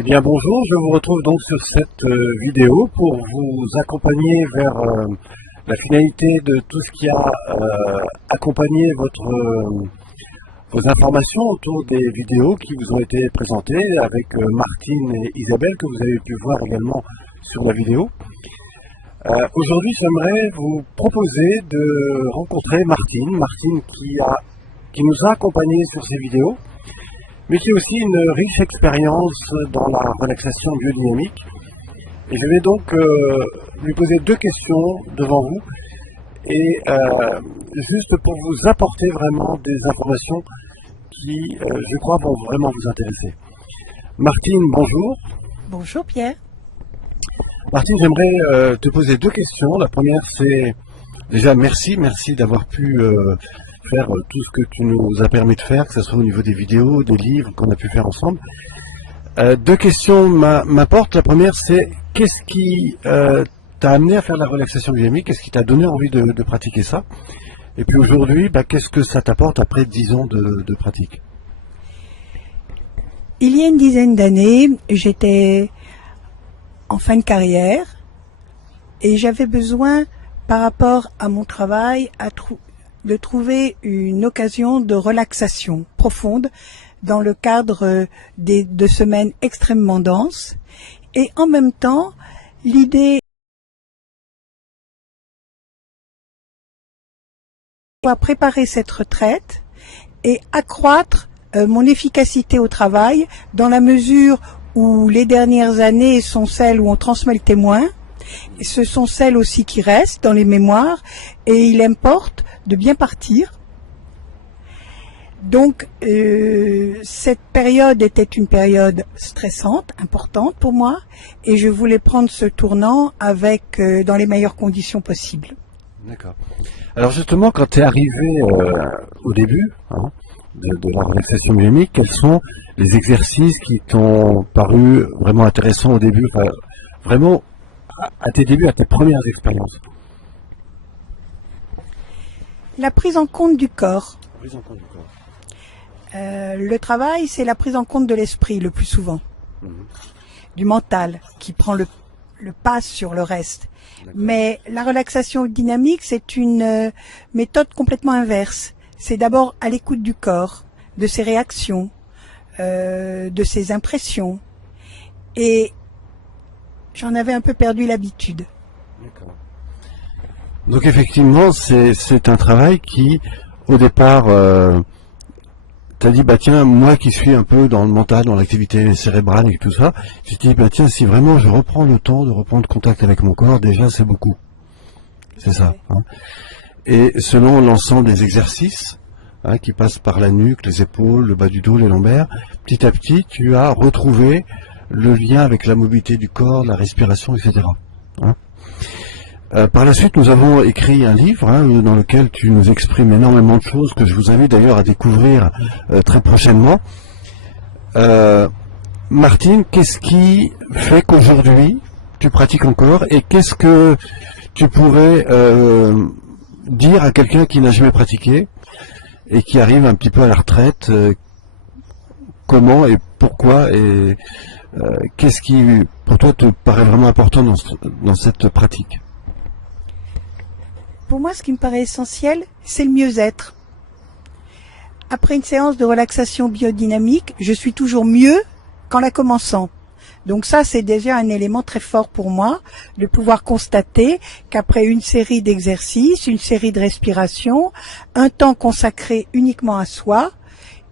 Eh bien bonjour, je vous retrouve donc sur cette vidéo pour vous accompagner vers la finalité de tout ce qui a accompagné vos informations autour des vidéos qui vous ont été présentées avec Martine et Isabelle que vous avez pu voir également sur la vidéo. Aujourd'hui j'aimerais vous proposer de rencontrer Martine qui nous a accompagnés sur ces vidéos, mais qui a aussi une riche expérience dans la relaxation biodynamique. Et je vais donc lui poser deux questions devant vous, et juste pour vous apporter vraiment des informations qui, je crois, vont vraiment vous intéresser. Martine, bonjour. Bonjour Pierre. Martine, j'aimerais te poser deux questions. La première, c'est déjà merci d'avoir pu faire tout ce que tu nous as permis de faire, que ce soit au niveau des vidéos, des livres qu'on a pu faire ensemble. Deux questions m'apportent. La première, c'est qu'est-ce qui t'a amené à faire la relaxation biodynamique? Qu'est-ce qui t'a donné envie de pratiquer ça? Et puis aujourd'hui, qu'est-ce que ça t'apporte après 10 ans de pratique? Il y a une dizaine d'années, j'étais en fin de carrière et j'avais besoin, par rapport à mon travail, de trouver une occasion de relaxation profonde dans le cadre de semaines extrêmement denses, et en même temps l'idée de préparer cette retraite et accroître mon efficacité au travail, dans la mesure où les dernières années sont celles où on transmet le témoin. Ce sont celles aussi qui restent dans les mémoires, et il importe de bien partir. Donc cette période était une période stressante, importante pour moi, et je voulais prendre ce tournant avec dans les meilleures conditions possibles. D'accord. Alors justement, quand tu es arrivé au début de la relaxation biodynamique, quels sont les exercices qui t'ont paru vraiment intéressants au début, vraiment à tes débuts, à tes premières expériences? La prise en compte du corps. La prise en compte du corps. Le travail, c'est la prise en compte de l'esprit le plus souvent, du mental, qui prend le pas sur le reste. Mais la relaxation dynamique, c'est une méthode complètement inverse. C'est d'abord à l'écoute du corps, de ses réactions, de ses impressions. Et j'en avais un peu perdu l'habitude. D'accord. Donc effectivement, c'est un travail qui, au départ, t'as dit, tiens, moi qui suis un peu dans le mental, dans l'activité cérébrale et tout ça, je te dis, tiens, si vraiment je reprends le temps de reprendre contact avec mon corps, déjà c'est beaucoup. C'est ça. Et selon l'ensemble des exercices, qui passent par la nuque, les épaules, le bas du dos, les lombaires, petit à petit, tu as retrouvé le lien avec la mobilité du corps, la respiration, etc. Par la suite, nous avons écrit un livre dans lequel tu nous exprimes énormément de choses que je vous invite d'ailleurs à découvrir très prochainement. Martine, qu'est-ce qui fait qu'aujourd'hui tu pratiques encore, et qu'est-ce que tu pourrais dire à quelqu'un qui n'a jamais pratiqué et qui arrive un petit peu à la retraite? Comment et pourquoi, et qu'est-ce qui pour toi te paraît vraiment important dans cette pratique? Pour moi, ce qui me paraît essentiel, c'est le mieux-être. Après une séance de relaxation biodynamique, je suis toujours mieux qu'en la commençant. Donc ça, c'est déjà un élément très fort pour moi, de pouvoir constater qu'après une série d'exercices, une série de respirations, un temps consacré uniquement à soi,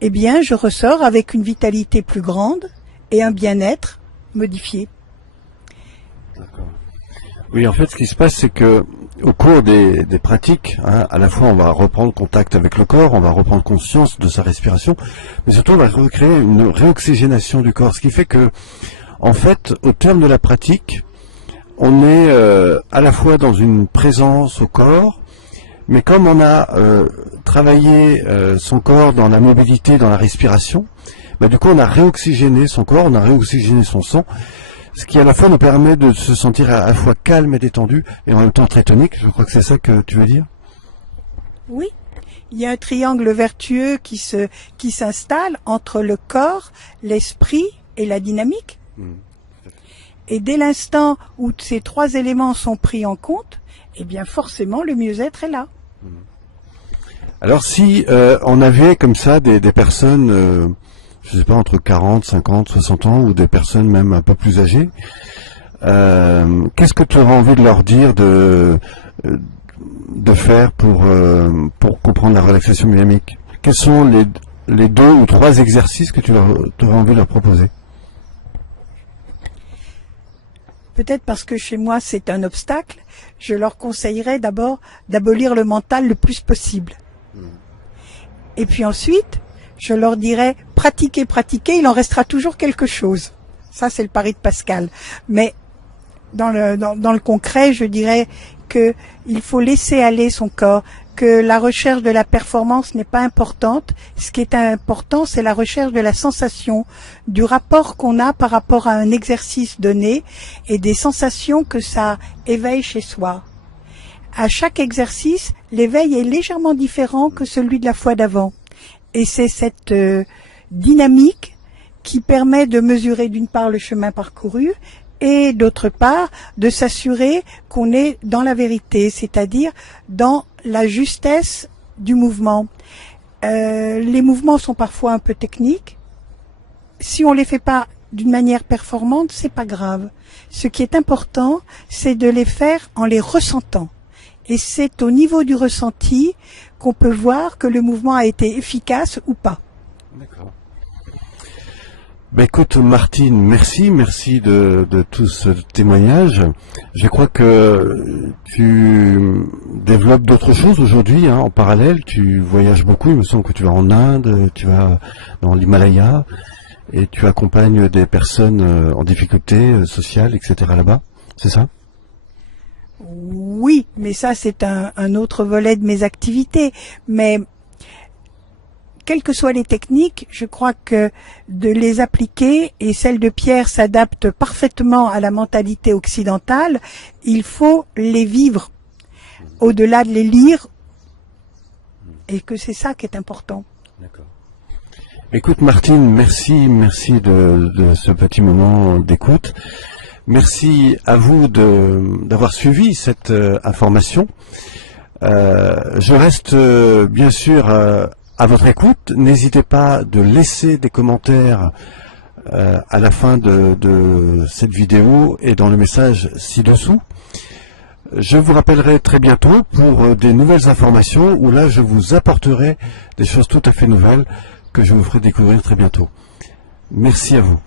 eh bien, je ressors avec une vitalité plus grande et un bien-être modifié. D'accord. Oui, en fait, ce qui se passe, c'est que au cours des pratiques, à la fois on va reprendre contact avec le corps, on va reprendre conscience de sa respiration, mais surtout on va recréer une réoxygénation du corps, ce qui fait que, en fait, au terme de la pratique, on est à la fois dans une présence au corps, mais comme on a travaillé son corps dans la mobilité, dans la respiration, du coup on a réoxygéné son corps, on a réoxygéné son sang, ce qui à la fois nous permet de se sentir à la fois calme et détendu, et en même temps très tonique. Je crois que c'est ça que tu veux dire? Oui, il y a un triangle vertueux qui s'installe entre le corps, l'esprit et la dynamique. Et dès l'instant où ces 3 éléments sont pris en compte, eh bien forcément le mieux-être est là. Alors si on avait comme ça des personnes, je sais pas, entre 40, 50, 60 ans, ou des personnes même un peu plus âgées, qu'est-ce que tu aurais envie de leur dire de faire pour comprendre la relaxation dynamique? Quels sont les 2 ou 3 exercices que tu aurais envie de leur proposer? Peut-être parce que chez moi c'est un obstacle, je leur conseillerais d'abord d'abolir le mental le plus possible. Et puis ensuite, je leur dirais pratiquez, pratiquez, il en restera toujours quelque chose. Ça c'est le pari de Pascal. Mais dans le concret, je dirais que il faut laisser aller son corps, que la recherche de la performance n'est pas importante. Ce qui est important, c'est la recherche de la sensation, du rapport qu'on a par rapport à un exercice donné et des sensations que ça éveille chez soi. À chaque exercice, l'éveil est légèrement différent que celui de la fois d'avant. Et c'est cette dynamique qui permet de mesurer d'une part le chemin parcouru et d'autre part de s'assurer qu'on est dans la vérité, c'est-à-dire dans la justesse du mouvement. Les mouvements sont parfois un peu techniques. Si on les fait pas d'une manière performante, c'est pas grave. Ce qui est important, c'est de les faire en les ressentant. Et c'est au niveau du ressenti qu'on peut voir que le mouvement a été efficace ou pas. D'accord. Ben écoute Martine, merci de tout ce témoignage. Je crois que tu développes d'autres choses aujourd'hui, en parallèle. Tu voyages beaucoup, il me semble que tu vas en Inde, tu vas dans l'Himalaya et tu accompagnes des personnes en difficulté sociale, etc. là-bas, c'est ça? Oui, mais ça c'est un autre volet de mes activités. Mais quelles que soient les techniques, je crois que de les appliquer, et celle de Pierre s'adapte parfaitement à la mentalité occidentale, il faut les vivre, au-delà de les lire, et que c'est ça qui est important. D'accord. Écoute Martine, merci de ce petit moment d'écoute. Merci à vous d'avoir suivi cette information. Je reste bien sûr à votre écoute. N'hésitez pas de laisser des commentaires à la fin de cette vidéo et dans le message ci-dessous. Je vous rappellerai très bientôt pour des nouvelles informations où là je vous apporterai des choses tout à fait nouvelles que je vous ferai découvrir très bientôt. Merci à vous.